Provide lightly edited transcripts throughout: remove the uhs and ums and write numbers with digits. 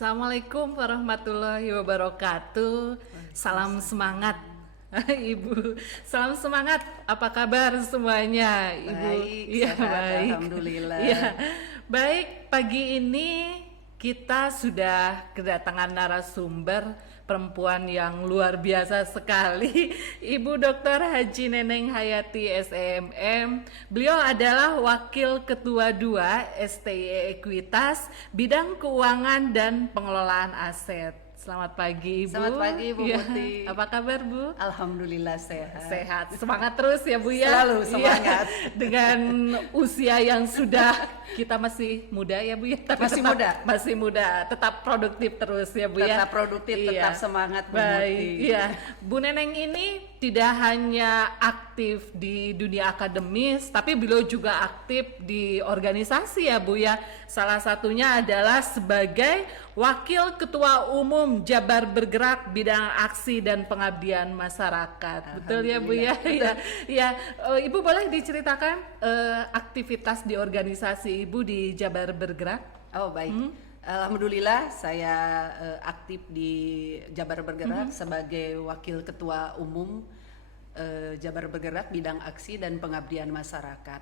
Assalamualaikum warahmatullahi wabarakatuh. Salam semangat, Ibu. Salam semangat. Apa kabar semuanya, Ibu? Baik, ya, sehat, baik. alhamdulillah. Ya, baik. Pagi ini kita sudah kedatangan narasumber perempuan yang luar biasa sekali, Ibu Dr. Haji Neneng Hayati SEMM. Beliau adalah Wakil Ketua 2 STI Ekuitas, bidang keuangan dan pengelolaan aset. Selamat pagi, Ibu. Selamat pagi, Bu Ya, Muti. apa kabar, Bu? Alhamdulillah sehat. Sehat, semangat terus ya, Bu ya. Selalu semangat. Iya, dengan usia yang sudah kita masih muda ya, Bu ya. Tapi Masih tetap, muda. masih muda, tetap produktif terus ya, Bu ya. Tetap produktif, tetap semangat, Bu Baik, Muti. iya. Bu Neneng ini tidak hanya aktif di dunia akademis, tapi beliau juga aktif di organisasi ya, Bu ya. Salah satunya adalah sebagai Wakil Ketua Umum Jabar Bergerak bidang aksi dan pengabdian masyarakat. Betul ya, Bu ya? Ya, ya. Ibu boleh diceritakan aktivitas di organisasi Ibu di Jabar Bergerak? Oh, baik. Alhamdulillah saya aktif di Jabar Bergerak sebagai Wakil Ketua Umum Jabar Bergerak bidang aksi dan pengabdian masyarakat.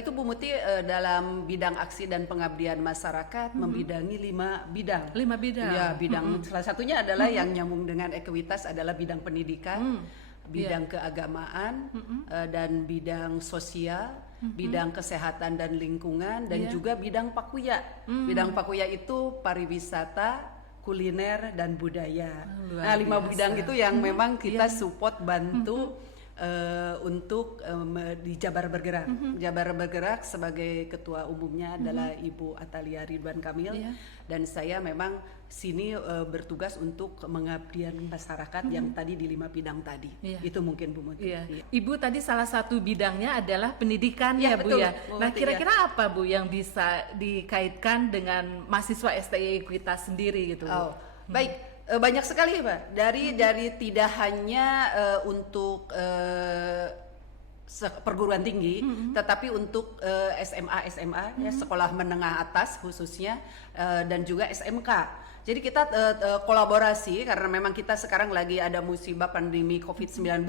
Itu Bu Muti dalam bidang aksi dan pengabdian masyarakat membidangi 5 bidang. 5 bidang. Ya, bidang salah satunya adalah yang nyambung dengan ekuitas adalah bidang pendidikan, bidang keagamaan, dan bidang sosial, bidang kesehatan dan lingkungan, dan juga bidang pakuya. Bidang pakuya itu pariwisata, kuliner dan budaya. Nah, 5 bidang itu yang memang kita support bantu untuk di Jabar Bergerak. Jabar Bergerak sebagai ketua umumnya adalah Ibu Atalia Ridwan Kamil, dan saya memang sini bertugas untuk mengabdian masyarakat yang tadi di 5 bidang tadi. Itu mungkin Bu Muti. Ibu tadi salah satu bidangnya adalah pendidikan ya, Bu betul, ya. Bu Nah, Muti, kira-kira apa Bu yang bisa dikaitkan dengan mahasiswa STI Ekuitas sendiri gitu, Bu? Oh, baik. Banyak sekali Pak. Dari tidak hanya untuk perguruan tinggi, tetapi untuk SMA ya, sekolah menengah atas khususnya, dan juga SMK. Jadi kita kolaborasi karena memang kita sekarang lagi ada musibah pandemi COVID-19.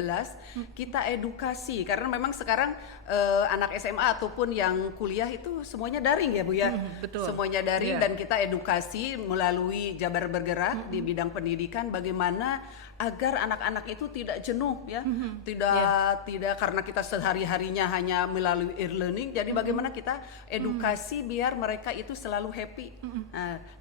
Kita edukasi karena memang sekarang anak SMA ataupun yang kuliah itu semuanya daring ya Bu ya. Betul. Semuanya daring dan kita edukasi melalui Jabar Bergerak di bidang pendidikan bagaimana agar anak-anak itu tidak jenuh ya. Tidak karena kita sehari-harinya hanya melalui e-learning, jadi bagaimana kita edukasi biar mereka itu selalu happy.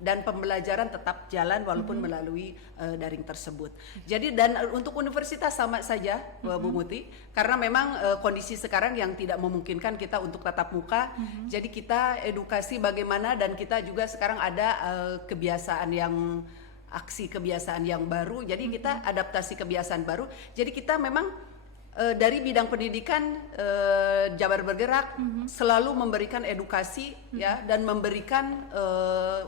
Dan pembelajaran tetap jalan walaupun melalui daring tersebut. Jadi dan untuk universitas sama saja Bu Muti, karena memang kondisi sekarang yang tidak memungkinkan kita untuk tatap muka. Jadi kita edukasi bagaimana, dan kita juga sekarang ada kebiasaan yang baru. Jadi kita adaptasi kebiasaan baru. Jadi kita memang dari bidang pendidikan Jabar Bergerak selalu memberikan edukasi ya, dan memberikan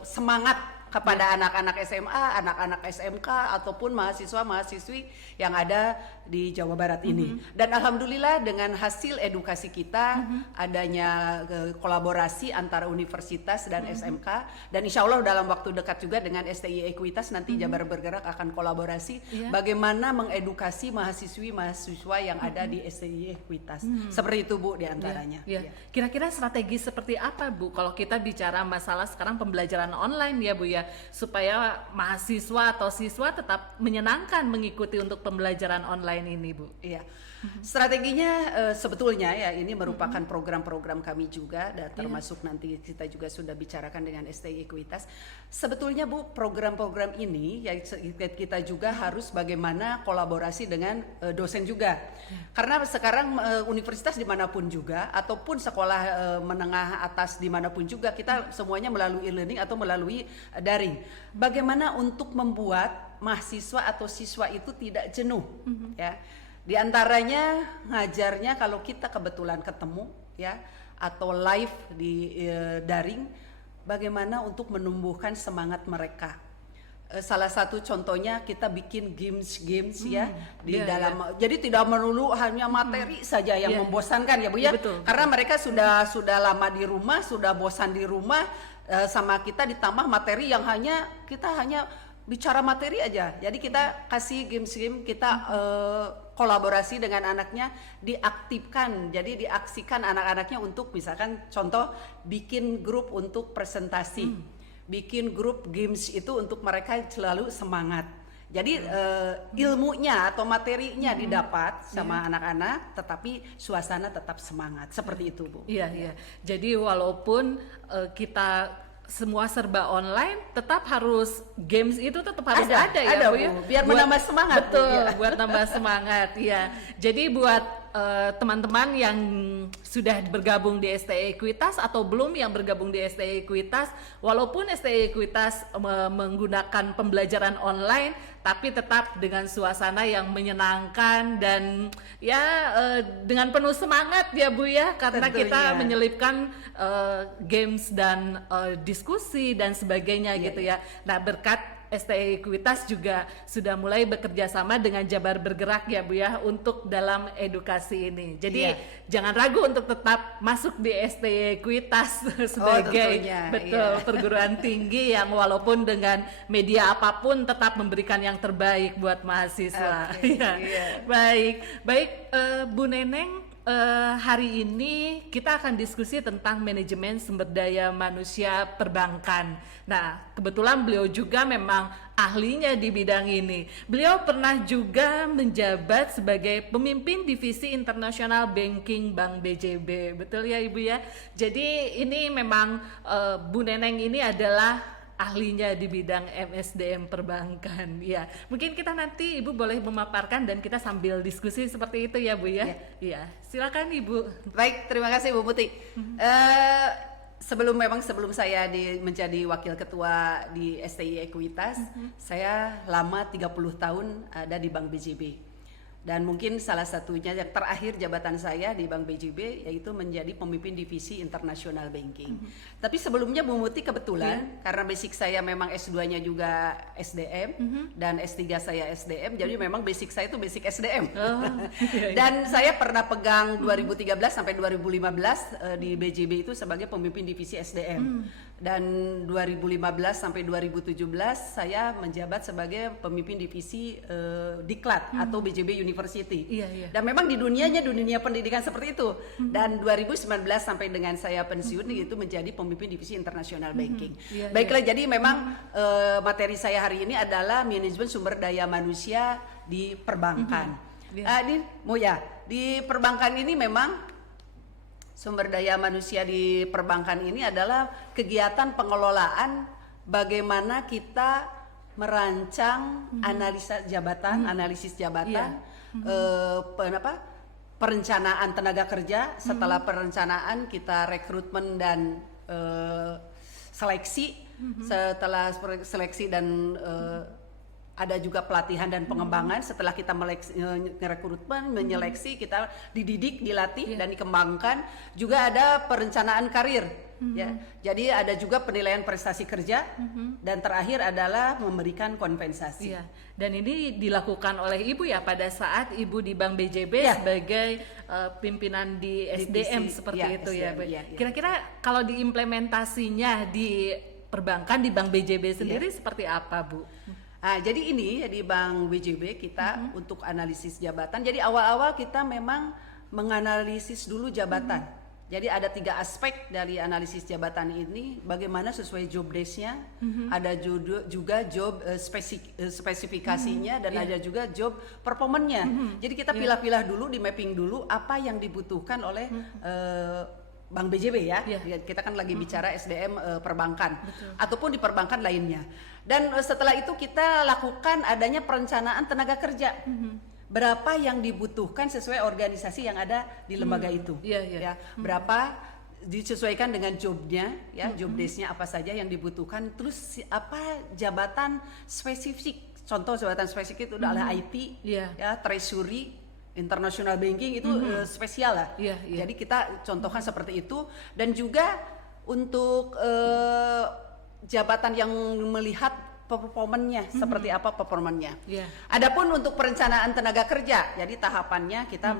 semangat kepada anak-anak SMA, anak-anak SMK ataupun mahasiswa-mahasiswi yang ada di Jawa Barat ini. Dan alhamdulillah dengan hasil edukasi kita, adanya kolaborasi antara universitas dan SMK, dan insya Allah dalam waktu dekat juga dengan STI Ekuitas nanti Jabar Bergerak akan kolaborasi bagaimana mengedukasi mahasiswa yang ada di STI Ekuitas. Seperti itu Bu diantaranya. Kira-kira strategi seperti apa Bu kalau kita bicara masalah sekarang pembelajaran online ya Bu ya, supaya mahasiswa atau siswa tetap menyenangkan mengikuti untuk pembelajaran online ini Bu? Iya. Strateginya sebetulnya ya ini merupakan program-program kami juga dan termasuk nanti kita juga sudah bicarakan dengan STI Ekuitas. Sebetulnya Bu, program-program ini ya kita juga harus bagaimana kolaborasi dengan dosen juga. Karena sekarang universitas dimanapun juga ataupun sekolah menengah atas dimanapun juga kita semuanya melalui e-learning atau melalui daring. Bagaimana untuk membuat mahasiswa atau siswa itu tidak jenuh ya. Di antaranya ngajarnya kalau kita kebetulan ketemu ya atau live di daring, bagaimana untuk menumbuhkan semangat mereka. Salah satu contohnya kita bikin games ya di dalam. Jadi tidak melulu hanya materi saja yang membosankan ya Bu ya. Betul. Karena mereka sudah lama di rumah, sudah bosan di rumah sama kita ditambah materi yang kita hanya bicara materi aja. Jadi kita kasih game kita kolaborasi dengan anaknya, diaktifkan. Jadi diaksikan anak-anaknya untuk misalkan contoh bikin grup untuk presentasi. Bikin grup games itu untuk mereka selalu semangat. Jadi ilmunya atau materinya didapat sama anak-anak, tetapi suasana tetap semangat. Seperti itu Bu. Iya. Jadi walaupun kita semua serba online, tetap harus games itu tetap harus ada ya Bu ya. Biar menambah semangat. Betul, buat tambah semangat ya. Jadi buat teman-teman yang sudah bergabung di STI Ekuitas atau belum yang bergabung di STI Ekuitas, walaupun STI Ekuitas menggunakan pembelajaran online, tapi tetap dengan suasana yang menyenangkan dan ya dengan penuh semangat ya Bu ya, karena tentunya kita menyelipkan games dan diskusi dan sebagainya gitu ya. Nah, berkat STI Ekuitas juga sudah mulai bekerja sama dengan Jabar Bergerak ya Bu ya untuk dalam edukasi ini. Jadi jangan ragu untuk tetap masuk di STI Ekuitas sebagai perguruan tinggi yang walaupun dengan media apapun tetap memberikan yang terbaik buat mahasiswa. Baik Bu Neneng, hari ini kita akan diskusi tentang manajemen sumber daya manusia perbankan. Nah, kebetulan beliau juga memang ahlinya di bidang ini. Beliau pernah juga menjabat sebagai pemimpin divisi internasional banking Bank BJB. Betul ya Ibu ya? Jadi ini memang Bu Neneng ini adalah ahlinya di bidang MSDM perbankan ya. Mungkin kita nanti Ibu boleh memaparkan dan kita sambil diskusi seperti itu ya Bu ya. Iya, silakan Ibu. Baik, terima kasih Bu Muti. Sebelum saya menjadi wakil ketua di STI Ekuitas, saya lama 30 tahun ada di Bank BJB. Dan mungkin salah satunya yang terakhir jabatan saya di Bank BJB yaitu menjadi pemimpin divisi internasional banking. Tapi sebelumnya Bu Muti kebetulan karena basic saya memang S2-nya juga SDM dan S3 saya SDM, jadi memang basic saya itu basic SDM. Dan saya pernah pegang 2013 sampai 2015 di BJB itu sebagai pemimpin divisi SDM. Dan 2015 sampai 2017 saya menjabat sebagai pemimpin divisi Diklat atau BJB University. Dan memang di dunia pendidikan seperti itu. Dan 2019 sampai dengan saya pensiun itu menjadi pemimpin divisi internasional banking. Baiklah, jadi memang materi saya hari ini adalah manajemen sumber daya manusia di perbankan. Di perbankan ini memang sumber daya manusia di perbankan ini adalah kegiatan pengelolaan bagaimana kita merancang analisis jabatan, perencanaan tenaga kerja, setelah perencanaan kita rekrutmen dan seleksi, setelah seleksi dan ada juga pelatihan dan pengembangan. Setelah kita merekrutmen, menyeleksi, kita dididik, dilatih dan dikembangkan. Juga ada perencanaan karir. Ya, jadi ada juga penilaian prestasi kerja dan terakhir adalah memberikan kompensasi. Dan ini dilakukan oleh Ibu ya pada saat Ibu di Bank BJB sebagai pimpinan di SDM seperti itu ya. Kira-kira kalau diimplementasinya di perbankan di Bank BJB sendiri seperti apa Bu? Jadi ini di Bank BJB kita untuk analisis jabatan. Jadi awal-awal kita memang menganalisis dulu jabatan. Jadi ada 3 aspek dari analisis jabatan ini, bagaimana sesuai job desk-nya, ada juga job spesifikasinya, dan ada juga job performance-nya. Jadi kita pilah-pilah dulu, di mapping dulu apa yang dibutuhkan oleh Bank BJB ya. Kita kan lagi bicara SDM perbankan. Ataupun di perbankan lainnya. Dan setelah itu kita lakukan adanya perencanaan tenaga kerja. Berapa yang dibutuhkan sesuai organisasi yang ada di lembaga itu, ya. Berapa disesuaikan dengan jobnya, ya, job desk-nya apa saja yang dibutuhkan. Terus apa jabatan spesifik? Contoh jabatan spesifik itu adalah IT, ya, treasury, international banking itu spesial lah. Jadi kita contohkan seperti itu. Dan juga untuk jabatan yang melihat performanya seperti apa performanya. Adapun untuk perencanaan tenaga kerja, jadi tahapannya kita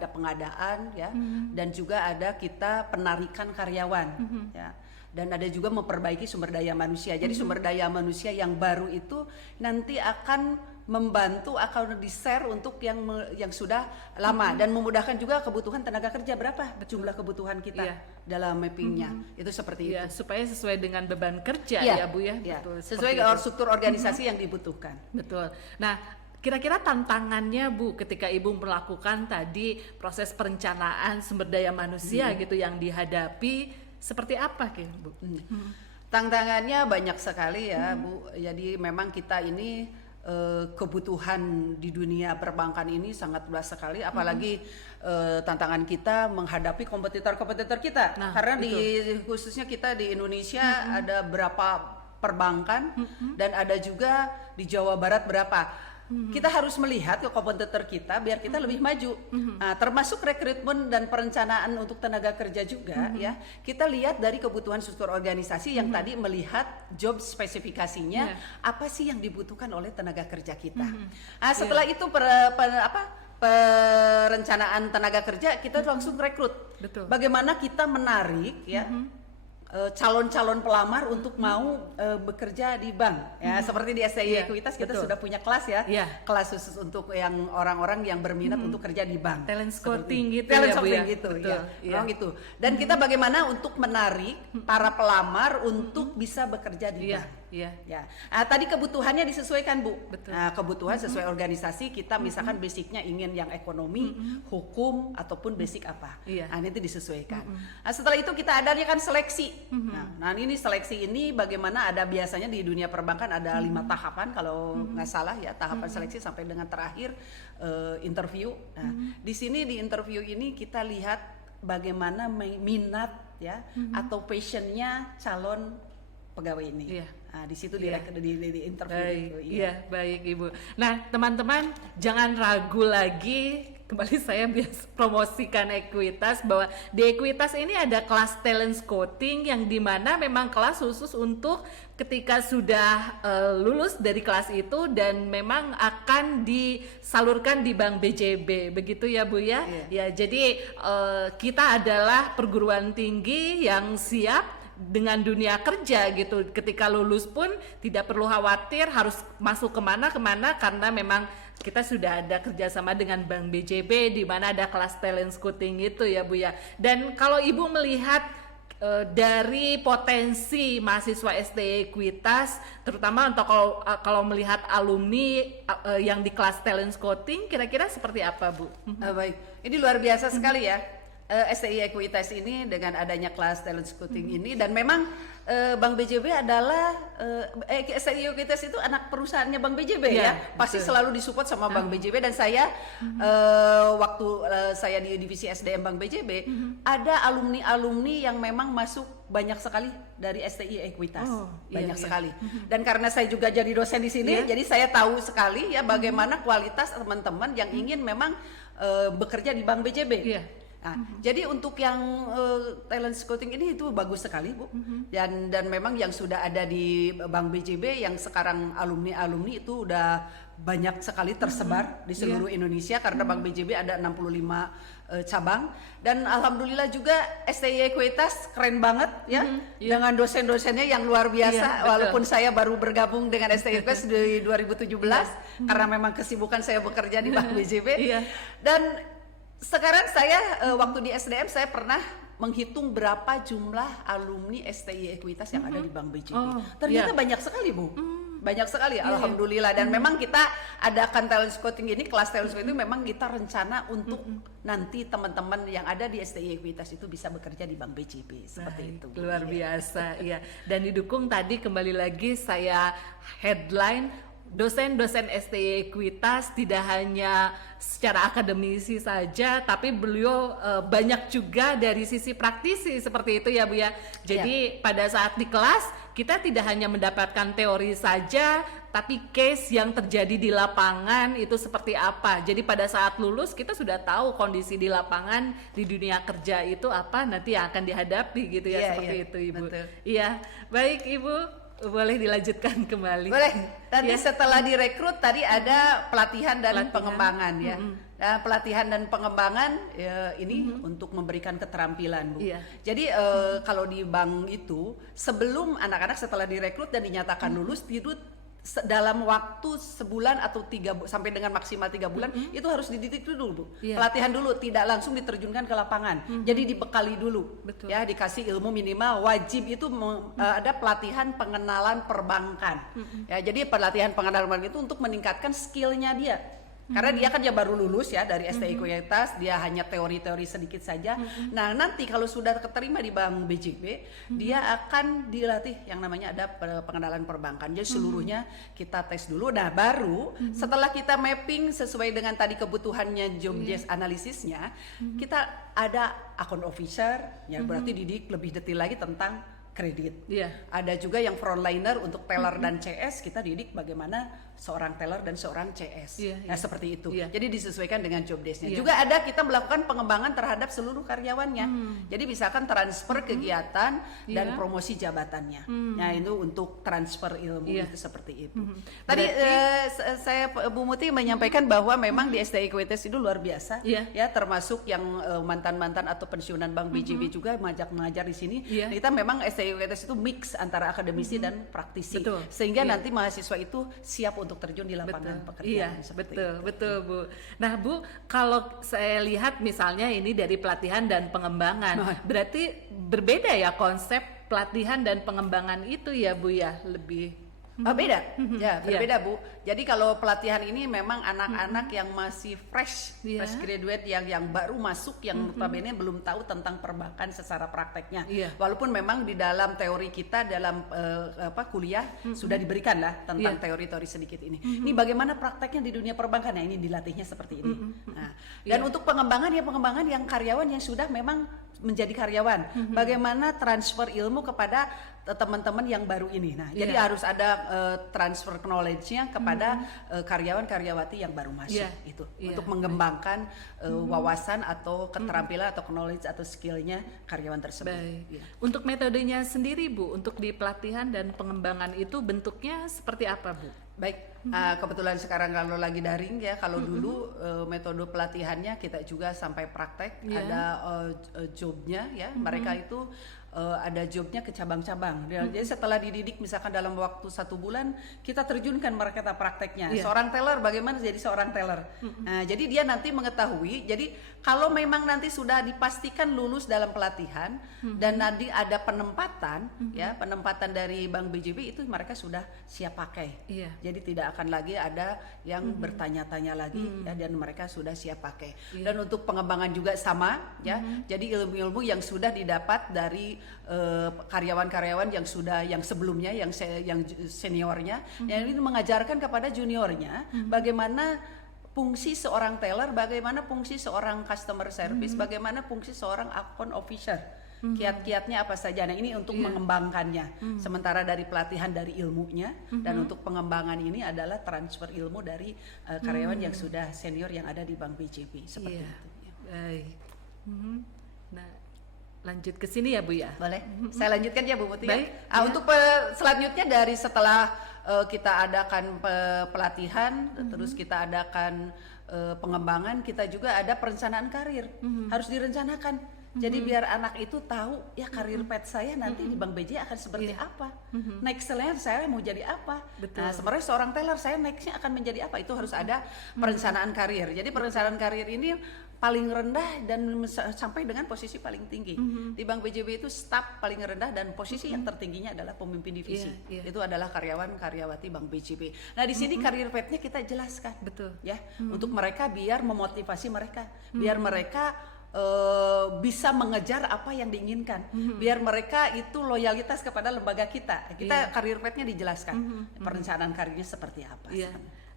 ada pengadaan, ya, dan juga ada kita penarikan karyawan, ya, dan ada juga memperbaiki sumber daya manusia. Jadi sumber daya manusia yang baru itu nanti akan membantu, akan di-share untuk yang sudah lama, dan memudahkan juga kebutuhan tenaga kerja, berapa jumlah kebutuhan kita dalam mappingnya. Itu seperti itu. Supaya sesuai dengan beban kerja ya Bu ya. Betul. Sesuai struktur organisasi yang dibutuhkan. Betul. Nah, kira-kira tantangannya Bu ketika Ibu melakukan tadi proses perencanaan sumber daya manusia gitu yang dihadapi seperti apa Bu? Tantangannya banyak sekali ya Bu. Jadi memang kita ini kebutuhan di dunia perbankan ini sangat luas sekali, apalagi tantangan kita menghadapi kompetitor-kompetitor kita. Karena khususnya kita di Indonesia ada berapa perbankan, dan ada juga di Jawa Barat berapa. Kita harus melihat ke kompetitor kita biar kita lebih maju. Nah, termasuk rekrutmen dan perencanaan untuk tenaga kerja juga, ya. Kita lihat dari kebutuhan struktur organisasi yang tadi melihat job spesifikasinya, apa sih yang dibutuhkan oleh tenaga kerja kita. Nah, setelah itu perencanaan tenaga kerja, kita langsung rekrut. Bagaimana kita menarik, ya, calon-calon pelamar untuk mau bekerja di bank, ya, seperti di STI Ekuitas kita sudah punya kelas, ya, kelas khusus untuk yang orang-orang yang berminat untuk kerja di bank, talent scouting gitu, talent ya Bu scouting ya. gitu, memang gitu. Dan kita bagaimana untuk menarik para pelamar untuk bisa bekerja di bank. Ya. Tadi kebutuhannya disesuaikan Bu. Nah, kebutuhan sesuai organisasi kita, misalkan basicnya ingin yang ekonomi, hukum, ataupun basic apa. Nah, itu disesuaikan. Nah, setelah itu kita adakan seleksi. Nah, ini seleksi ini bagaimana, ada biasanya di dunia perbankan ada 5 tahapan kalau nggak salah, ya, tahapan seleksi sampai dengan terakhir interview. Nah, di sini di interview ini kita lihat bagaimana minat, ya, atau passionnya calon pegawai ini. Nah, di situ di interview. Baik Ibu. Nah, teman-teman jangan ragu lagi. Kembali saya biasa promosikan Ekuitas, bahwa di Ekuitas ini ada kelas talent scouting yang dimana memang kelas khusus untuk ketika sudah lulus dari kelas itu dan memang akan disalurkan di Bank BJB, begitu ya Bu ya? Ya, jadi kita adalah perguruan tinggi yang siap dengan dunia kerja gitu. Ketika lulus pun tidak perlu khawatir harus masuk kemana karena memang kita sudah ada kerjasama dengan Bank BJB di mana ada kelas talent scouting itu ya Bu ya. Dan kalau Ibu melihat dari potensi mahasiswa STI Ekuitas, terutama untuk kalau melihat alumni yang di kelas talent scouting, kira-kira seperti apa Bu? Baik, ini luar biasa sekali ya. STI Ekuitas ini dengan adanya kelas talent scouting ini, dan memang Bank BJB adalah STI Ekuitas itu anak perusahaannya Bank BJB, ya, pasti selalu disupport sama Bank BJB. Dan saya waktu saya di divisi SDM Bank BJB ada alumni yang memang masuk banyak sekali dari STI Ekuitas, banyak sekali. Dan karena saya juga jadi dosen di sini, jadi saya tahu sekali ya bagaimana kualitas teman-teman yang ingin memang bekerja di Bank BJB. Nah, jadi untuk yang talent scouting ini itu bagus sekali Bu, dan memang yang sudah ada di Bank BJB yang sekarang alumni itu udah banyak sekali tersebar di seluruh Indonesia, karena Bank BJB ada 65 cabang, dan alhamdulillah juga STI Ekuitas keren banget ya, dengan dosen-dosennya yang luar biasa. Walaupun saya baru bergabung dengan STI Ekuitas di 2017 karena memang kesibukan saya bekerja di Bank BJB. Dan sekarang saya waktu di SDM saya pernah menghitung berapa jumlah alumni STI Ekuitas yang ada di Bank BJB. Oh, Ternyata iya. banyak sekali, Bu. Banyak sekali, Iya. alhamdulillah. Dan memang kita adakan talent scouting ini, kelas talent scouting memang kita rencana untuk nanti teman-teman yang ada di STI Ekuitas itu bisa bekerja di Bank BJB seperti Baik, itu. Bu. luar Iya. biasa, iya. Dan didukung tadi kembali lagi saya headline dosen-dosen STI Ekuitas tidak hanya secara akademisi saja, tapi beliau banyak juga dari sisi praktisi seperti itu ya Bu ya. Jadi pada saat di kelas kita tidak hanya mendapatkan teori saja, tapi case yang terjadi di lapangan itu seperti apa. Jadi pada saat lulus kita sudah tahu kondisi di lapangan di dunia kerja itu apa nanti yang akan dihadapi gitu ya, Iya, seperti iya, itu Ibu. betul. Iya, baik Ibu, boleh dilanjutkan kembali. Boleh. Tadi Ya. setelah direkrut tadi ada pelatihan dan Pelatihan. pengembangan ya. Nah, pelatihan dan pengembangan ya, ini untuk memberikan keterampilan, Bu. Iya. Jadi kalau di bank itu sebelum anak-anak setelah direkrut dan dinyatakan lulus itu dalam waktu sebulan atau sampai dengan maksimal 3 bulan itu harus dididik dulu, Bu. Iya. Pelatihan dulu, tidak langsung diterjunkan ke lapangan. Jadi dibekali dulu. Betul. Ya, dikasih ilmu minimal, wajib itu ada pelatihan pengenalan perbankan. Ya, jadi pelatihan pengenalan perbankan itu untuk meningkatkan skillnya dia. Karena dia kan dia baru lulus ya dari STI Ekuitas, dia hanya teori-teori sedikit saja. Nah, nanti kalau sudah keterima di Bank BJB, dia akan dilatih yang namanya ada pengenalan perbankan. Jadi seluruhnya kita tes dulu. Nah, baru setelah kita mapping sesuai dengan tadi kebutuhannya job desk analisisnya, kita ada account officer yang berarti didik lebih detail lagi tentang kredit. Iya. Ada juga yang frontliner untuk teller dan CS, kita didik bagaimana seorang teller dan seorang CS. Iya, Nah, iya. seperti itu. Iya. Jadi disesuaikan dengan job desk-nya. Iya. Juga ada kita melakukan pengembangan terhadap seluruh karyawannya. Jadi misalkan transfer kegiatan dan Iya. promosi jabatannya. Nah, itu untuk transfer ilmu Iya. itu seperti itu. Tadi saya Bu Muti menyampaikan Mm-hmm. bahwa memang di STI Ekuitas itu luar biasa. Iya. Ya, termasuk yang mantan-mantan atau pensiunan Bank BJB juga mengajar di sini. Iya. Kita memang STI Ekuitas itu mix antara akademisi dan praktisi. Betul. Sehingga Iya. nanti mahasiswa itu siap untuk terjun di lapangan pekerjaan. Iya, seperti betul, itu. betul Bu. Nah Bu, kalau saya lihat misalnya ini dari pelatihan dan pengembangan, berarti berbeda ya konsep pelatihan dan pengembangan itu ya Bu ya, lebih. Oh, beda, ya Iya. berbeda Bu. Jadi kalau pelatihan ini memang anak-anak yang masih fresh, Iya. fresh graduate yang baru masuk, yang notabene belum tahu tentang perbankan secara prakteknya. Iya. Walaupun memang di dalam teori kita dalam kuliah sudah diberikan lah tentang Iya. teori-teori sedikit ini. Ini bagaimana prakteknya di dunia perbankan? Nah, ini dilatihnya seperti ini. Nah, dan Iya. untuk pengembangan yang karyawan yang sudah memang menjadi karyawan. Bagaimana transfer ilmu kepada teman-teman yang baru ini. Nah, jadi Iya. harus ada transfer knowledge-nya kepada karyawan-karyawati yang baru masuk Iya. itu Iya. untuk mengembangkan wawasan atau keterampilan atau knowledge atau skill-nya karyawan tersebut. Baik. Iya. Untuk metodenya sendiri Bu, untuk di pelatihan dan pengembangan itu bentuknya seperti apa Bu? Baik, kebetulan sekarang kalau lagi daring ya, kalau dulu metode pelatihannya kita juga sampai praktek, Iya. ada jobnya ya, mereka itu ada jobnya ke cabang-cabang. Jadi setelah dididik misalkan dalam waktu 1 bulan, kita terjunkan mereka ke prakteknya. Iya. Seorang teller bagaimana jadi seorang teller. Nah, jadi dia nanti mengetahui. Jadi kalau memang nanti sudah dipastikan lulus dalam pelatihan dan nanti ada penempatan, ya penempatan dari Bank BJB itu mereka sudah siap pakai. Iya. Jadi tidak akan lagi ada yang bertanya-tanya lagi ya, dan mereka sudah siap pakai. Iya. Dan untuk pengembangan juga sama ya. Jadi ilmu-ilmu yang sudah didapat dari karyawan-karyawan yang sebelumnya yang seniornya yang ini mengajarkan kepada juniornya bagaimana fungsi seorang teller, bagaimana fungsi seorang customer service, bagaimana fungsi seorang account officer. Kiat-kiatnya apa saja. Nah, ini untuk mengembangkannya. Sementara dari pelatihan dari ilmunya dan untuk pengembangan ini adalah transfer ilmu dari karyawan yang sudah senior yang ada di Bank BJB seperti Iya. itu. Ya. Baik. Nah, lanjut ke sini ya Bu ya. Boleh? Saya lanjutkan ya Bu Muti. Baik, Ya. ya. Untuk selanjutnya dari setelah kita adakan pelatihan, terus kita adakan pengembangan, kita juga ada perencanaan karir. Harus direncanakan. Jadi biar anak itu tahu ya karir pet saya nanti di Bank BJB akan seperti apa. Next-nya saya mau jadi apa. Betul. Nah, sebenarnya seorang teller saya next-nya akan menjadi apa. Itu harus ada perencanaan karir. Jadi perencanaan karir ini paling rendah dan sampai dengan posisi paling tinggi. Di Bank BJB itu staf paling rendah dan posisi yang tertingginya adalah pemimpin divisi. Itu adalah karyawan karyawati Bank BJB. Nah di sini karir path-nya kita jelaskan, Betul. ya, untuk mereka biar memotivasi mereka, biar mereka bisa mengejar apa yang diinginkan, biar mereka itu loyalitas kepada lembaga kita. Karir path-nya dijelaskan, perencanaan karirnya seperti apa.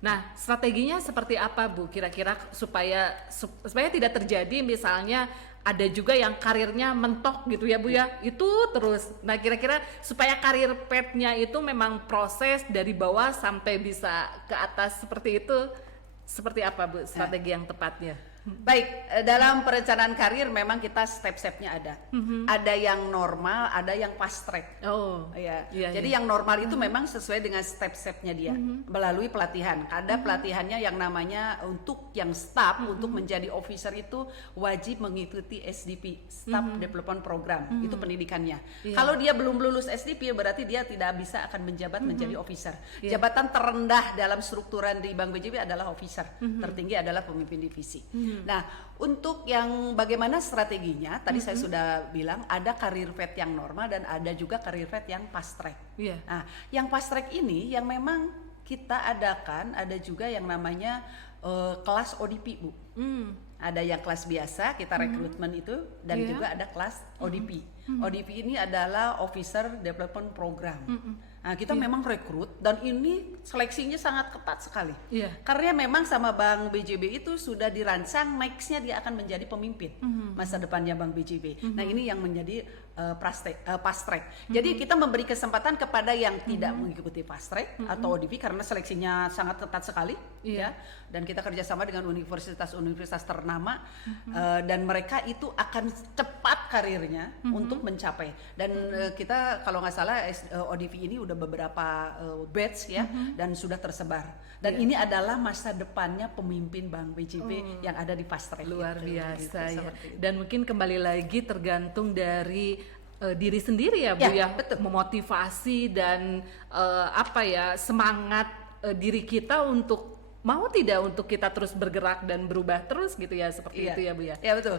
Nah, strateginya seperti apa, Bu? Kira-kira supaya tidak terjadi misalnya ada juga yang karirnya mentok gitu ya, Bu ya. Itu terus. Nah, kira-kira supaya karir path-nya itu memang proses dari bawah sampai bisa ke atas seperti itu, seperti apa, Bu? Strategi yang tepatnya? Baik, dalam perencanaan karir memang kita step-stepnya ada. Ada yang normal, ada yang fast track. Oh, ya. Iya, Jadi yang normal itu memang sesuai dengan step-stepnya dia, melalui pelatihan. Ada pelatihannya yang namanya untuk yang staff untuk menjadi officer itu wajib mengikuti SDP, Staff Development Program. Itu pendidikannya. Kalau dia belum lulus SDP berarti dia tidak bisa akan menjabat menjadi officer. Jabatan terendah dalam strukturan di Bank BJB adalah officer, tertinggi adalah pemimpin divisi. Nah, untuk yang bagaimana strateginya, tadi saya sudah bilang ada karir path yang normal dan ada juga karir path yang fast track. Nah, yang fast track ini yang memang kita adakan, ada juga yang namanya kelas ODP, Bu. Ada yang kelas biasa, kita rekrutmen itu, dan juga ada kelas ODP. ODP ini adalah Officer Development Program. Nah, kita memang rekrut dan ini seleksinya sangat ketat sekali. Karena memang sama Bank BJB itu sudah dirancang nextnya dia akan menjadi pemimpin masa depannya Bank BJB. Nah, ini yang menjadi fast track. Jadi kita memberi kesempatan kepada yang tidak mengikuti fast track atau ODP karena seleksinya sangat ketat sekali, ya. Dan kita kerjasama dengan universitas-universitas ternama dan mereka itu akan cepat karirnya untuk mencapai. Dan kita kalau nggak salah ODP ini udah beberapa batch ya dan sudah tersebar. Dan ini adalah masa depannya pemimpin Bank BJB yang ada di fast track. Luar biasa gitu, ya. Dan mungkin kembali lagi tergantung dari diri sendiri ya, Bu ya, betul. Memotivasi dan semangat diri kita untuk mau tidak untuk kita terus bergerak dan berubah terus gitu ya, seperti itu ya, Bu ya. Iya betul.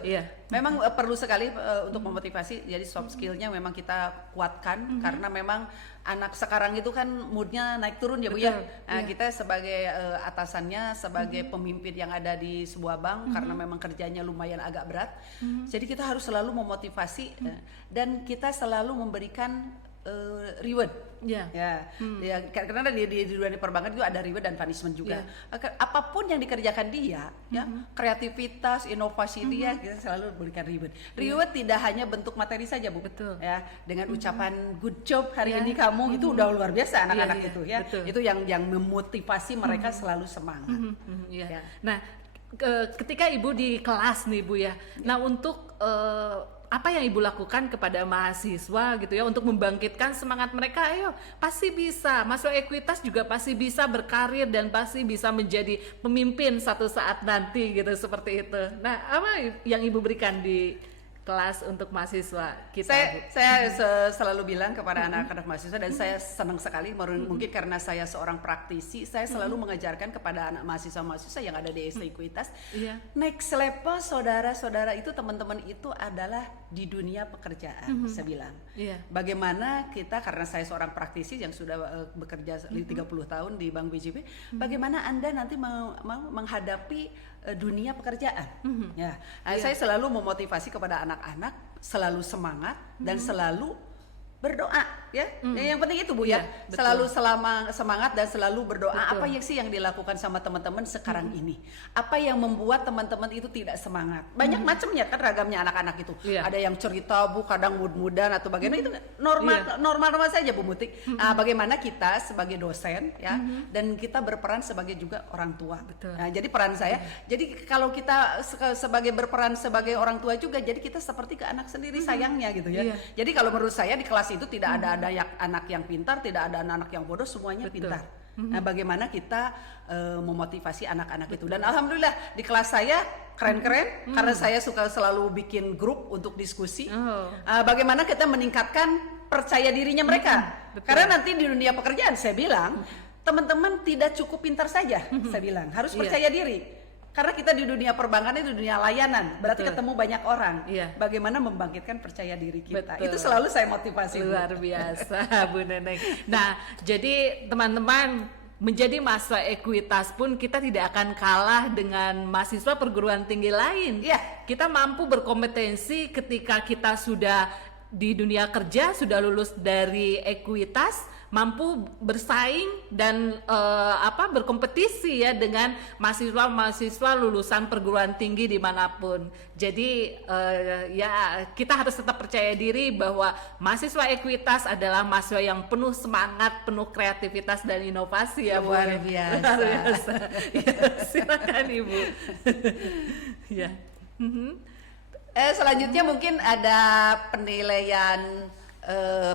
Memang perlu sekali untuk memotivasi. Jadi soft skillnya memang kita kuatkan karena memang anak sekarang itu kan moodnya naik turun ya, Bu ya. Nah, kita sebagai atasannya, sebagai pemimpin yang ada di sebuah bank karena memang kerjanya lumayan agak berat. Jadi kita harus selalu memotivasi dan kita selalu memberikan reward. Karena di dunia perbankan itu ada reward dan punishment juga. Apapun yang dikerjakan dia, ya, kreativitas, inovasi dia, kita selalu berikan reward. Reward tidak hanya bentuk materi saja, Bu. Betul. Ya, dengan ucapan good job hari ini kamu, itu udah luar biasa anak-anak itu ya. Betul. Itu yang memotivasi mereka selalu semangat. Nah, ketika Ibu di kelas nih, Bu ya. Nah, untuk apa yang Ibu lakukan kepada mahasiswa gitu ya untuk membangkitkan semangat mereka, ayo pasti bisa, masuk ekuitas juga pasti bisa berkarir dan pasti bisa menjadi pemimpin satu saat nanti gitu, seperti itu. Nah, apa yang Ibu berikan di kelas untuk mahasiswa kita, Bu? Saya selalu bilang kepada anak-anak mahasiswa dan saya senang sekali mungkin karena saya seorang praktisi, saya selalu mengajarkan kepada anak mahasiswa-mahasiswa yang ada di SD Ekuitas, next level saudara-saudara itu, teman-teman itu adalah di dunia pekerjaan. Saya bilang bagaimana kita, karena saya seorang praktisi yang sudah bekerja 30 tahun di Bank BJB, bagaimana Anda nanti mau menghadapi dunia pekerjaan. Saya selalu memotivasi kepada anak-anak selalu semangat dan selalu berdoa, ya. Yang penting itu, Bu, ya. Selalu semangat dan selalu berdoa. Apa yang sih yang dilakukan sama teman-teman sekarang ini? Apa yang membuat teman-teman itu tidak semangat? Banyak macamnya kan ragamnya anak-anak itu. Ada yang cerita, Bu, kadang mood-moodan atau bagaimana, itu normal saja, Bu Mutik. Bagaimana kita sebagai dosen, ya, dan kita berperan sebagai juga orang tua. Nah, jadi peran saya, jadi kalau kita sebagai berperan sebagai orang tua juga, jadi kita seperti ke anak sendiri sayangnya gitu ya. Jadi kalau menurut saya di kelas itu tidak ada anak yang pintar, tidak ada anak yang bodoh, semuanya pintar. Nah, bagaimana kita memotivasi anak-anak itu. Dan alhamdulillah di kelas saya keren-keren karena saya suka selalu bikin grup untuk diskusi. Bagaimana kita meningkatkan percaya dirinya mereka. Karena nanti di dunia pekerjaan saya bilang teman-teman tidak cukup pintar saja, saya bilang harus percaya diri. Karena kita di dunia perbankan itu dunia layanan, berarti Betul. ketemu banyak orang. Iya. Bagaimana membangkitkan percaya diri kita. Betul. Itu selalu saya motivasi. Bu. Luar biasa Bu Neneng. Nah, jadi teman-teman, menjadi mahasiswa ekuitas pun kita tidak akan kalah dengan mahasiswa perguruan tinggi lain. Iya. Kita mampu berkompetensi ketika kita sudah di dunia kerja, sudah lulus dari ekuitas, mampu bersaing dan berkompetisi ya dengan mahasiswa-mahasiswa lulusan perguruan tinggi dimanapun. Jadi ya kita harus tetap percaya diri bahwa mahasiswa ekuitas adalah mahasiswa yang penuh semangat, penuh kreativitas dan inovasi ya Bu. Luar biasa. Luar biasa. Ya, silakan Ibu. Ya. Selanjutnya mungkin ada penilaian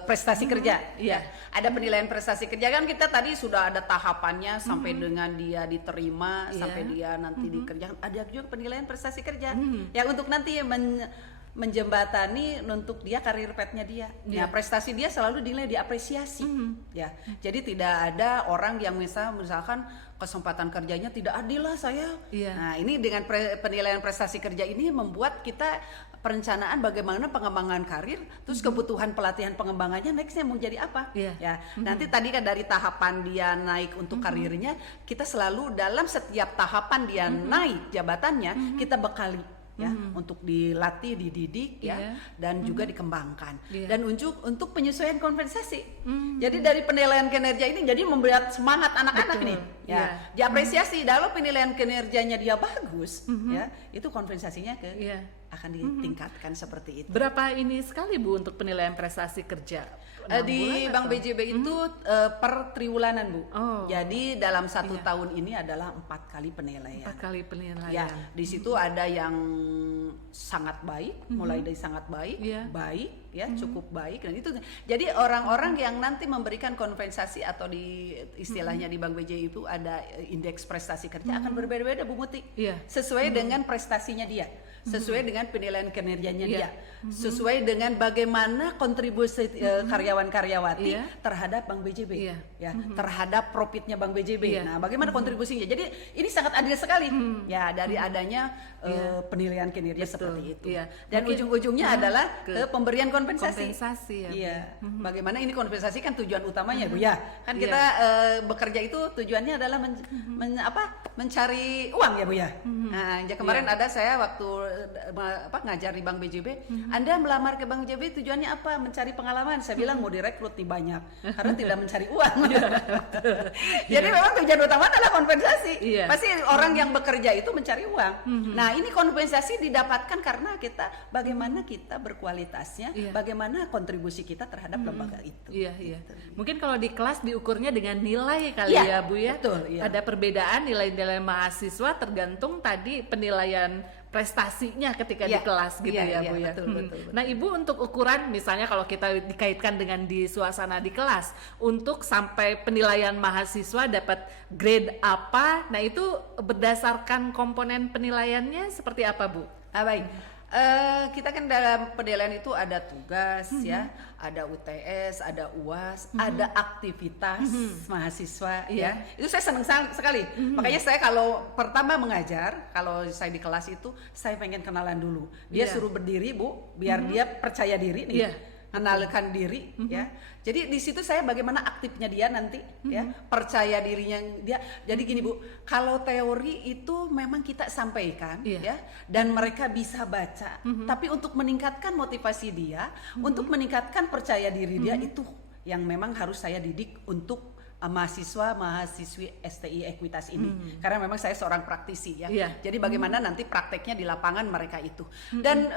prestasi kerja. Iya. Ada penilaian prestasi kerja kan kita tadi sudah ada tahapannya sampai dengan dia diterima, Iya. sampai dia nanti dikerjakan. Ada juga penilaian prestasi kerja yang untuk nanti menjembatani untuk dia karir path-nya dia. Iya. Nah, prestasi dia selalu dinilai diapresiasi. Ya. Jadi tidak ada orang yang misalkan kesempatan kerjanya tidak adil lah saya. Iya. Nah, ini dengan penilaian prestasi kerja ini membuat kita perencanaan bagaimana pengembangan karir, terus kebutuhan pelatihan pengembangannya nextnya mau jadi apa. Iya. Ya, nanti tadi kan dari tahapan dia naik untuk karirnya, kita selalu dalam setiap tahapan dia naik jabatannya, kita bekali ya untuk dilatih, dididik ya, Iya. dan juga dikembangkan. Iya. Dan untuk penyesuaian kompensasi. Jadi dari penilaian kinerja ini jadi membuat semangat anak-anak Betul. nih. Iya. Ya, diapresiasi kalau penilaian kinerjanya dia bagus, ya, itu kompensasinya Iya. akan ditingkatkan seperti itu. Berapa ini sekali Bu untuk penilaian prestasi kerja? 6 Di bulan Bank atau? BJB itu per triwulanan Bu. Oh. Jadi dalam satu Iya. tahun ini adalah 4 kali penilaian. 4 kali penilaian. Ya, di situ ada yang sangat baik, mulai dari sangat baik, Iya. baik, ya cukup baik, dan itu. Jadi orang-orang yang nanti memberikan kompensasi atau di istilahnya di Bank BJB itu ada indeks prestasi kerja akan berbeda-beda Bu Muti, Iya. sesuai dengan prestasinya dia, sesuai dengan penilaian kinerjanya Iya. dia, sesuai dengan bagaimana kontribusi karyawan-karyawati Iya. terhadap Bank BJB, Iya. ya terhadap profitnya Bank BJB. Iya. Nah, bagaimana kontribusinya? Jadi ini sangat adil sekali, ya dari adanya penilaian kinerja seperti itu. Iya. Dan Mungkin, ujung-ujungnya adalah ke pemberian kompensasi. kompensasi ya, Bu. Iya. Bagaimana ini kompensasi kan tujuan utamanya, Bu ya. Kan Iya. kita bekerja itu tujuannya adalah mencari uang ya, Bu ya. Nah, ya kemarin ada saya waktu ngajar di Bank BJB, Anda melamar ke Bank BJB tujuannya apa? Mencari pengalaman. Saya bilang mau direkrut nih banyak karena tidak mencari uang. Jadi memang tujuan utama adalah kompensasi. Iya. Pasti orang yang bekerja itu mencari uang. Nah, ini kompensasi didapatkan karena kita bagaimana kita berkualitasnya, Iya. bagaimana kontribusi kita terhadap lembaga itu. Iya, iya. Mungkin kalau di kelas diukurnya dengan nilai kali Iya, ya, Bu ya. betul, iya. Ada perbedaan nilai-nilai mahasiswa tergantung tadi penilaian prestasinya ketika di Iya, kelas gitu iya, ya, iya, Bu ya. betul, betul. Nah, Ibu untuk ukuran misalnya kalau kita dikaitkan dengan di suasana di kelas, untuk sampai penilaian mahasiswa dapat grade apa, nah itu berdasarkan komponen penilaiannya seperti apa, Bu? Baik. Kita kan dalam penilaian itu ada tugas ya, ada UTS, ada UAS, ada aktivitas mahasiswa ya. Itu saya senang sekali. Makanya saya kalau pertama mengajar, kalau saya di kelas itu saya pengen kenalan dulu. Dia Iya. suruh berdiri, Bu, biar dia percaya diri nih. Iya. Mengenalkan diri ya. Jadi di situ saya bagaimana aktifnya dia nanti ya, percaya dirinya dia. Jadi gini Bu, kalau teori itu memang kita sampaikan Iya. ya, dan mereka bisa baca. Tapi untuk meningkatkan motivasi dia, untuk meningkatkan percaya diri dia itu yang memang harus saya didik untuk mahasiswa-mahasiswi STI Ekuitas ini. Karena memang saya seorang praktisi ya. Iya. Jadi bagaimana nanti prakteknya di lapangan mereka itu. Dan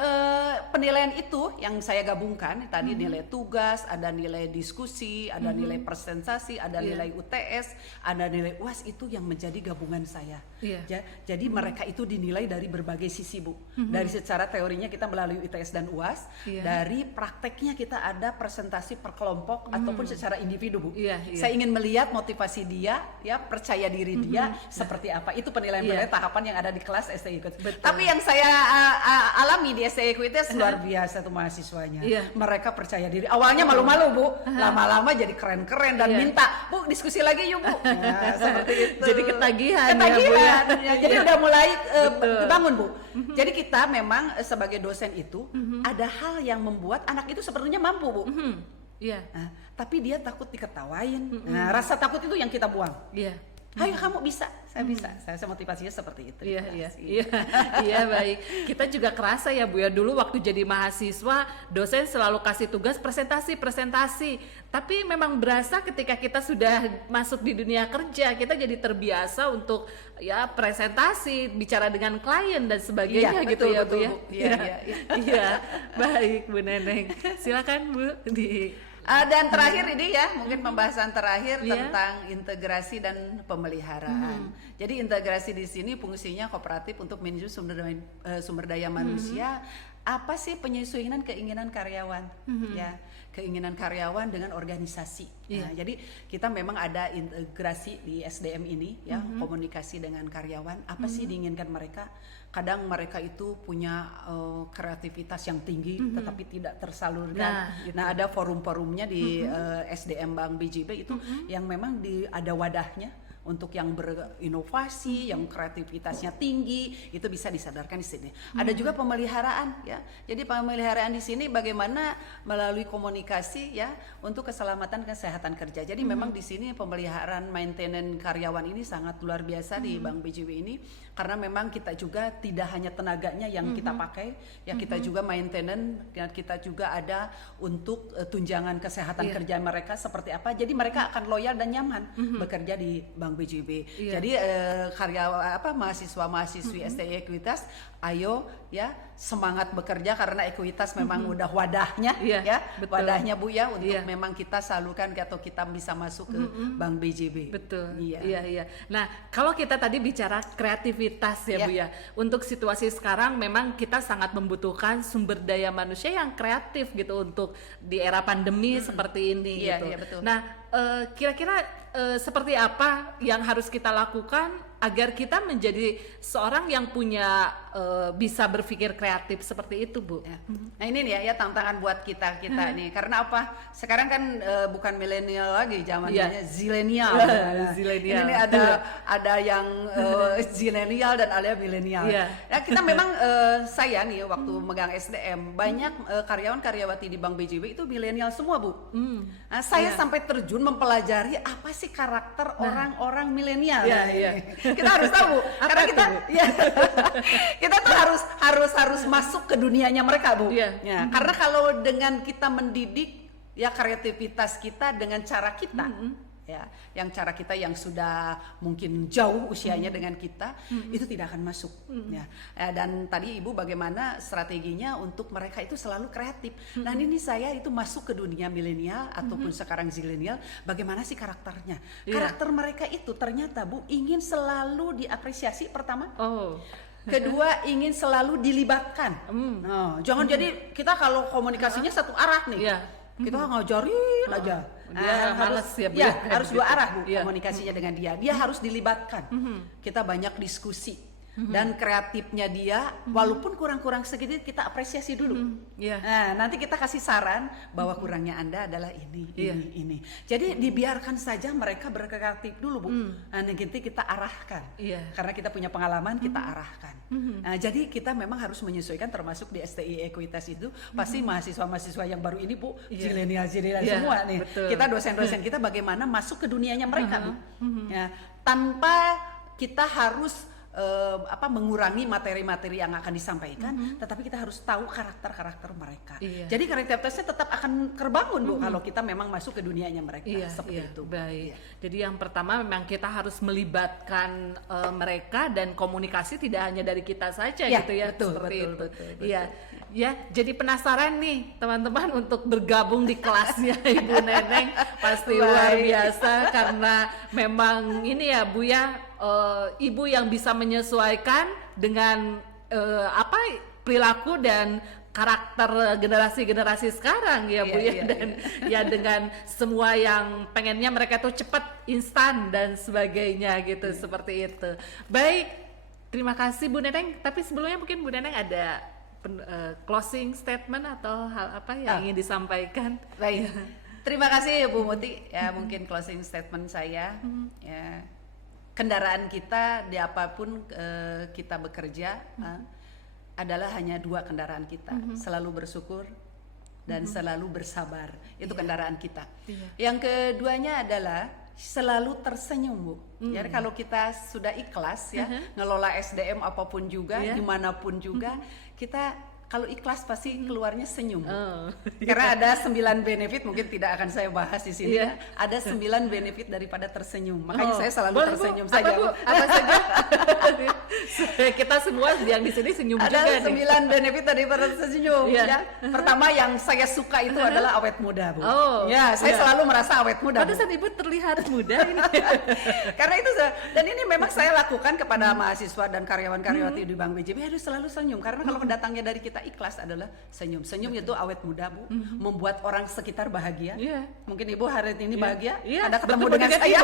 penilaian itu yang saya gabungkan tadi nilai tugas, ada nilai diskusi, ada nilai presentasi, ada Iya. nilai UTS, ada nilai UAS, itu yang menjadi gabungan saya. Iya. Jadi mereka itu dinilai dari berbagai sisi, Bu. Dari secara teorinya kita melalui UTS dan UAS, Iya. dari prakteknya kita ada presentasi per kelompok ataupun secara individu, Bu. Iya, iya. Saya ingin melihat ngelihat motivasi dia, ya percaya diri dia seperti apa. Itu penilaian tahapan yang ada di kelas STI Equitas. Tapi yang saya alami di STI Equitas luar biasa tuh mahasiswanya. Mereka percaya diri. Awalnya malu-malu Bu, lama-lama jadi keren-keren dan minta, Bu diskusi lagi yuk Bu. Ya, seperti itu. Jadi ketagihan ya Bu ya. Jadi udah mulai bangun Bu. Jadi kita memang sebagai dosen itu ada hal yang membuat anak itu sepertinya mampu Bu. Nah, tapi dia takut diketawain. Nah, rasa takut itu yang kita buang. Ayo kamu bisa, saya bisa. Saya motivasinya seperti itu. Iya baik. Kita juga kerasa ya Bu ya, dulu waktu jadi mahasiswa dosen selalu kasih tugas presentasi. Tapi memang berasa ketika kita sudah masuk di dunia kerja, kita jadi terbiasa untuk ya presentasi, bicara dengan klien dan sebagainya gitu ya Bu ya. Iya. Baik Bu Neneng. Silakan Bu di dan terakhir ini ya, mungkin pembahasan terakhir tentang integrasi dan pemeliharaan. Jadi integrasi di sini fungsinya kooperatif untuk manajemen sumber daya manusia. Apa sih penyesuaian keinginan karyawan? Ya, keinginan karyawan dengan organisasi. Nah, jadi kita memang ada integrasi di SDM ini ya, komunikasi dengan karyawan. Apa sih diinginkan mereka? Kadang mereka itu punya kreativitas yang tinggi tetapi tidak tersalurkan. Nah, ada forum-forumnya di SDM Bank BJB itu yang memang ada wadahnya untuk yang berinovasi, yang kreativitasnya tinggi, itu bisa disadarkan di sini. Ada juga pemeliharaan ya. Jadi pemeliharaan di sini bagaimana melalui komunikasi ya untuk keselamatan kesehatan kerja. Jadi memang di sini pemeliharaan maintenance karyawan ini sangat luar biasa di Bank BJB ini, karena memang kita juga tidak hanya tenaganya yang kita pakai, ya kita juga maintenance, dan kita juga ada untuk tunjangan kesehatan kerja mereka seperti apa. Jadi mereka akan loyal dan nyaman bekerja di Bank BJB. Jadi mahasiswa-mahasiswi STI Equitas, ayo ya semangat bekerja karena Equitas memang udah wadahnya wadahnya Bu ya untuk memang kita salurkan atau kita bisa masuk ke Bank BJB. Betul. Iya. Nah, kalau kita tadi bicara kreativitas ya Bu ya. Untuk situasi sekarang memang kita sangat membutuhkan sumber daya manusia yang kreatif gitu untuk di era pandemi seperti ini gitu. Betul. Nah, kira-kira seperti apa yang harus kita lakukan agar kita menjadi seorang yang punya bisa berpikir kreatif seperti itu Bu? Nah ini nih ya tantangan buat kita nih, karena apa? Sekarang kan bukan milenial lagi, zamannya zilenial. Zilenial. Ini ada yang zilenial dan ada milenial. Nah, kita memang saya nih waktu megang SDM banyak karyawan-karyawati di Bank BJB itu milenial semua Bu. Nah, saya sampai terjun mempelajari apa sih karakter orang-orang milenial. Kita harus tahu karena kita kita tuh harus masuk ke dunianya mereka Bu. Karena kalau dengan kita mendidik ya kreativitas kita dengan cara kita ya, yang cara kita yang sudah mungkin jauh usianya dengan kita itu tidak akan masuk ya. Dan tadi Ibu bagaimana strateginya untuk mereka itu selalu kreatif. Nah ini saya itu masuk ke dunia milenial ataupun sekarang zilenial, bagaimana sih karakternya? Karakter mereka itu ternyata Bu ingin selalu diapresiasi pertama. Kedua, ingin selalu dilibatkan. Jangan jadi kita kalau komunikasinya satu arah nih. Kita ngajarin aja. Dia males harus dua arah Bu komunikasinya dengan dia. Dia harus dilibatkan. Kita banyak diskusi. Dan kreatifnya dia walaupun kurang-kurang sedikit kita apresiasi dulu. Nah, nanti kita kasih saran bahwa kurangnya Anda adalah ini. Jadi dibiarkan saja mereka berkreatif dulu Bu. Nah, nanti kita arahkan. Karena kita punya pengalaman, kita arahkan. Nah, jadi kita memang harus menyesuaikan, termasuk di STI Equitas itu pasti mahasiswa-mahasiswa yang baru ini Bu, zilenial semua nih. Betul. Kita dosen-dosen kita bagaimana masuk ke dunianya mereka Bu. Tanpa kita harus mengurangi materi-materi yang akan disampaikan, tetapi kita harus tahu karakter-karakter mereka. Jadi kreativitasnya tetap akan terbangun Bu kalau kita memang masuk ke dunianya mereka seperti itu. Baik. Jadi yang pertama memang kita harus melibatkan mereka dan komunikasi tidak hanya dari kita saja gitu ya. Betul. Ya, jadi penasaran nih teman-teman untuk bergabung di kelasnya Ibu Neneng. Pasti luar biasa karena memang ini ya Bu ya, Ibu yang bisa menyesuaikan dengan perilaku dan karakter generasi-generasi sekarang ya Bu ya, dan ya dengan semua yang pengennya mereka tuh cepat, instan dan sebagainya gitu, seperti itu. Baik, terima kasih Bu Neneng. Tapi sebelumnya mungkin Bu Neneng ada closing statement atau hal apa yang ingin disampaikan? Baik, terima kasih Bu Muti. Ya mungkin closing statement saya, ya kendaraan kita di apapun kita bekerja adalah hanya dua kendaraan kita, selalu bersyukur dan selalu bersabar. Itu kendaraan kita. Yang keduanya adalah selalu tersenyum Bu. Jadi kalau kita sudah ikhlas ya ngelola SDM apapun juga, dimanapun juga, kita kalau ikhlas pasti keluarnya senyum. Karena ada 9 benefit, mungkin tidak akan saya bahas di sini. Ada 9 benefit daripada tersenyum. Makanya saya selalu tersenyum saja. Apa saja? Kita semua yang di sini senyum juga nih. Ada 9 benefit daripada tersenyum. Ya. Pertama yang saya suka itu adalah awet muda Bu. Ya, saya selalu merasa awet muda. Padahal Ibu terlihat muda ini. Karena itu, dan ini memang saya lakukan kepada mahasiswa dan karyawan-karyawati di Bank BJB, harus selalu senyum. Karena kalau pendatangnya dari kita ikhlas adalah senyum. Senyum itu awet muda Bu, membuat orang sekitar bahagia. Mungkin Ibu hari ini bahagia, ada ketemu dengan saya,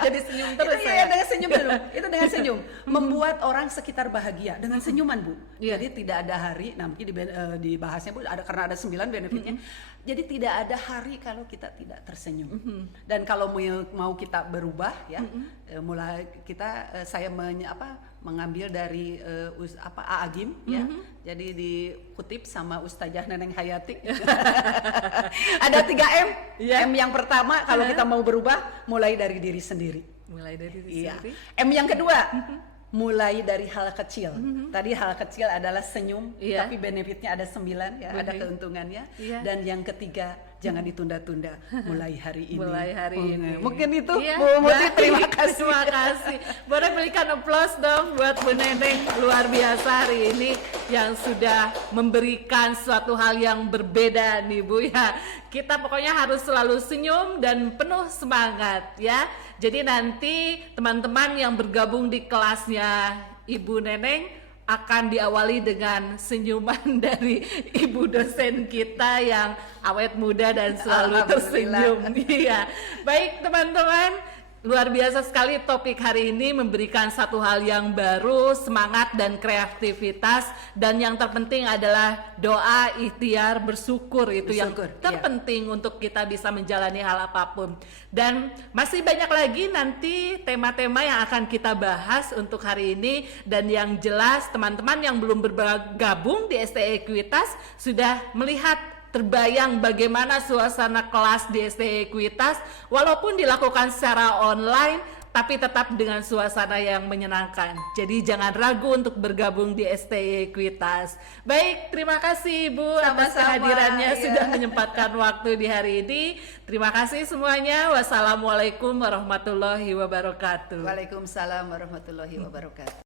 jadi senyum terus. Dengan senyum dulu. Itu dengan senyum, membuat orang sekitar bahagia dengan senyuman Bu. Jadi tidak ada hari, nah mungkin dibahasnya Bu, karena ada 9 benefitnya. Jadi tidak ada hari kalau kita tidak tersenyum. Dan kalau mau kita berubah ya, mulai kita saya mengambil dari Aagim ya. Jadi dikutip sama Ustazah Neneng Hayati. Ada 3 M. M yang pertama kalau kita mau berubah, mulai dari diri sendiri. Mulai dari diri sendiri. M yang kedua, mulai dari hal kecil. Tadi hal kecil adalah senyum, tapi benefitnya ada 9 ya, ada keuntungannya. Dan yang ketiga, jangan ditunda-tunda, mulai hari ini. Mulai hari ini. Mungkin itu Bu Muti, terima kasih. Terima kasih. Boleh berikan aplaus dong buat Bu Neneng, luar biasa hari ini yang sudah memberikan suatu hal yang berbeda nih Bu ya. Kita pokoknya harus selalu senyum dan penuh semangat ya. Jadi nanti teman-teman yang bergabung di kelasnya Ibu Neneng akan diawali dengan senyuman dari ibu dosen kita yang awet muda dan selalu tersenyum. Iya. Baik teman-teman, luar biasa sekali topik hari ini, memberikan satu hal yang baru, semangat dan kreativitas, dan yang terpenting adalah doa, ikhtiar, bersyukur. Itu yang terpenting untuk kita bisa menjalani hal apapun. Dan masih banyak lagi nanti tema-tema yang akan kita bahas untuk hari ini, dan yang jelas teman-teman yang belum bergabung di STE Ekuitas sudah melihat, terbayang bagaimana suasana kelas di STE Ekuitas walaupun dilakukan secara online, tapi tetap dengan suasana yang menyenangkan. Jadi jangan ragu untuk bergabung di STE Ekuitas. Baik, terima kasih Ibu atas kehadirannya, sudah menyempatkan waktu di hari ini. Terima kasih semuanya. Wassalamualaikum warahmatullahi wabarakatuh. Waalaikumsalam warahmatullahi wabarakatuh.